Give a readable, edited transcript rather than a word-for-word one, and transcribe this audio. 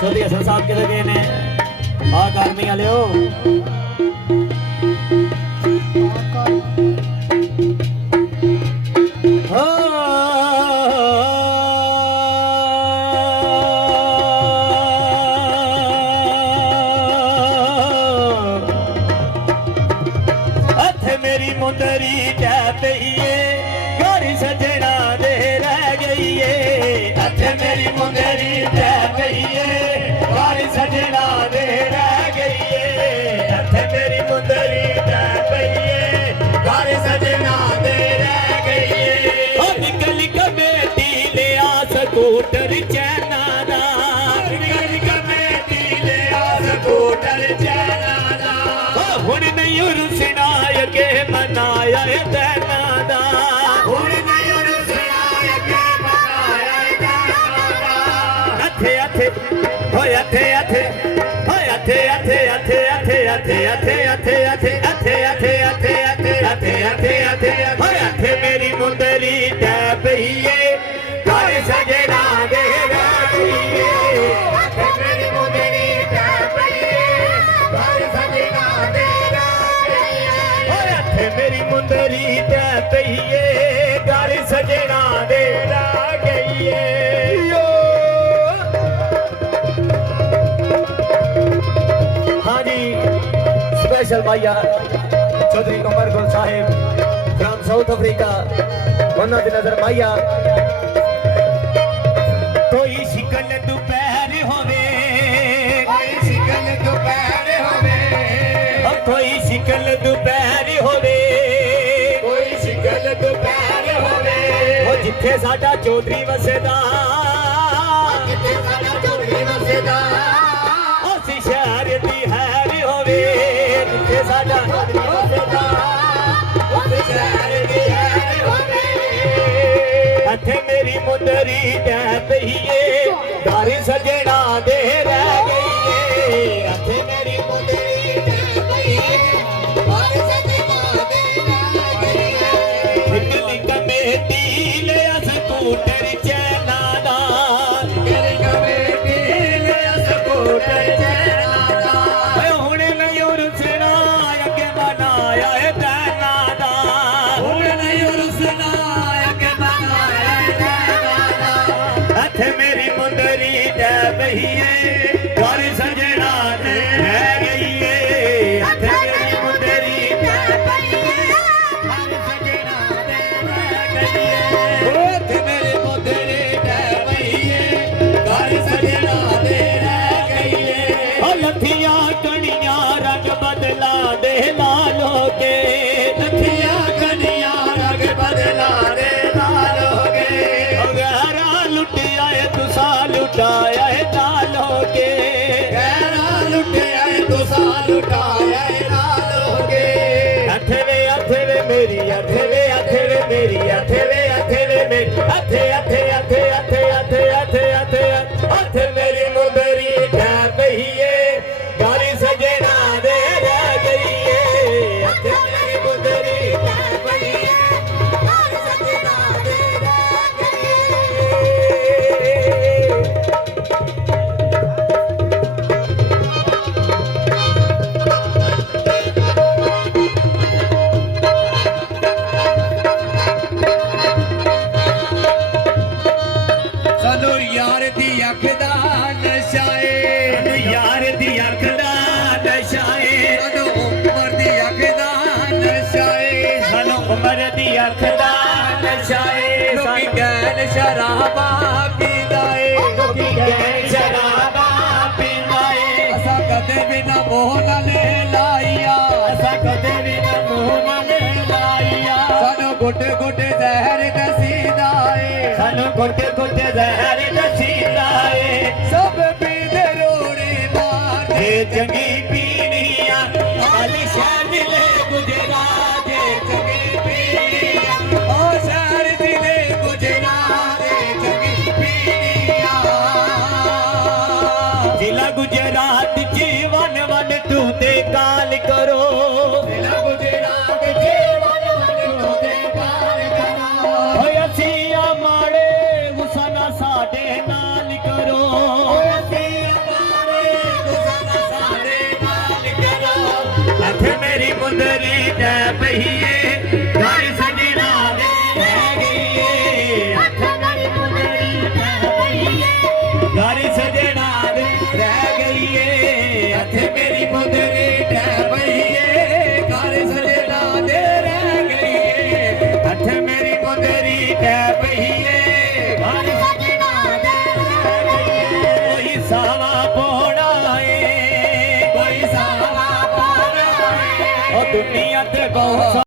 चौधरी हसन साहब के लगे ने आर्मी वाले हो मेरी मुंदरी जाते घर सजना दे रह गई है मेरी मुंदरी जाते घर सजना दे रह गई है मेरी मुंदरी जाते घर सजना दे रह गई है निकल कमेटी ले आ स्कूटर चैना दा निकल कमेटी ले आ स्कूटर चैना दा हुण नहीं रुसना के मनाया तैना दा हुण नहीं रुसना के मनाया तैना दा अथे अथे होय अथे अथे होय अथे अथे अथे अथे अथे अथे अथे अथे अथे अथे अथे अथे अथे अथे अथे होय अथे मेरी मुंदरी दै पईए घर सजना दे रही अथे मेरी मुंदरी दै पईए घर सजना दे मेरी मुंदरी दै पईए घर सजना दे रह गई हाँ जी स्पेशल भैया चौधरी कमर गुल साहिब फ्रॉम साउथ अफ्रीका उन्होंने की नजर भैया कोई शिकन दोपहर होवे कोई शिकन दोपहर होवे कोई शिकन दोपहर होवे जिथे साडा चौधरी वसदा जिथे साडा चौधरी वसदा उस शहर दी हैर होवे जिथे साडा चौधरी वसदा उस शहर दी हैर होवे अथे मेरी मुंदरी दै पईए घर सजना दे रह गई अथे मेरी मुंदरी दै पईए घर सजना दे रह गई निकली कमेटी स्कूटर चैना दा निकली कमेटी ले स्कूटर चैना दा हुण नहीं रुसना अगे बनाया तैना दा हुण नहीं रुसना अगे बनाया तैना दा अथे मेरी मुंदरी दै पईए घर सजना दे रह गई अथे मेरी मुंदरी दै पईए घर सजना दे रह गई लथिया कनिया रंग बदला दे लालो के लथिया कनिया रंग बदला दे लालो के गहरा लुटिया तुसा लुटाया लालो के गहरा लुटिया तुसा लुटाया लालो के अथवे मेरी अथवे अथवे मेरी अथवे अथवे मेरी अथे अथे अथे अथे अथे अथे अथे अथे मेरी मुंदरी दै पईए घर सजना दे रह गई अथे मेरी मुंदरी दै पईए घर सजना दे रह सानू यार दी अख दा नशाए यार दी अख दा नशाए सानू उमर दी अख दा नशाए सानू उमर दी अख दा नशाए लोकी गैल शराबा पींदा ए लोकी गैल शराबा पींदा ए ਕਦੇ ਵੀ ਨਾ ਮੋਹ ਨਾਲ ਲਾਈਆ, ਅਸਾਂ ਕਦੇ ਵੀ ਨਾ ਮੂੰਹ ਨਾਲ ਲਾਈਆ, ਸਾਨੂੰ ਗੁੱਟ ਗੁੱਟ ਜ਼ਹਿਰ ਦਸੀਦਾ ਏ, ਸਾਨੂੰ ਗੋਟੇ ਗੋਟੇ ਜ਼ਹਿਰ ਦਸੀਦਾ ਏ, ਸਭ ਪੀਂਦੇ ਰੋੜੇ ਮਾਰਦੇ ਇਹ ਚੰਗੀ ਪੀਣੀਆਂ ਆਲੀ ਸ਼ਾਨ ਲੈ ਗੁਜਰਾ ਦੇ ਚੰਗੀ ਪੀਣੀਆਂ, ਓ ਸ਼ਹਿਰ ਜ਼ਿਲ੍ਹੇ ਗੁਜਰਾਤ ਦੇ ਚੰਗੀ ਪੀਣੀਆਂ, ਜ਼ਿਲ੍ਹਾ ਗੁਜਰਾਤ ਚ ਵਨ ਵਨ ਤੂੰ ਤੇ ਕਾਲ ਕਰੋ, ਜ਼ਿਲ੍ਹਾ ਗੁਜਰਾਤ ਜੀਵਨ ਵਨ ਤੋਦੇ ਕਾਲ ਕਰਾ, ਓਏ ਅਸੀਂ ਆ ਮਾੜੇ ਹੁਸਨਾ ਸਾਡੇ ਨਾਲ ਕਰੋ, ਅਸੀਂ ਅਮਾਰੇ ਗੁਜ਼ਾਰਾ ਸਾਡੇ ਨਾਲ ਕਰੋ, ਇੱਥੇ ਮੇਰੀ ਮੁੰਦਰੀ ਟੈ ਪਈਏ ਘਰ ਸਜਣਾ ਦੇ ਰਹਿ ਗਈਏ, ਘਰ ਸਜਣਾ ਦੇ ਰਹਿ ਗਈਏ, ਇੱਥੇ ਮੇਰੀ ਮੁੰਦਰੀ ਟਹਿ ਪਈਏ, ਘਰ ਸਜਣਾ ਦੇ ਰਹਿ ਗਈਏ, ਇੱਥੇ ਮੇਰੀ ਮੁੰਦਰੀ ਟੈ ਪਈਏ ਘਰ ਸਜਣਾ ਦੇ ਰਹਿ ਗਈਏ, ਕੋਈ ਸਾਵਾ ਪੋਣਾ ਏ ਕੋਈ ਸਾਵਾ ਪਾਣਾ ਏ, ਉਹ ਦੁਨੀਆ ਤੇ ਬਹੁਤ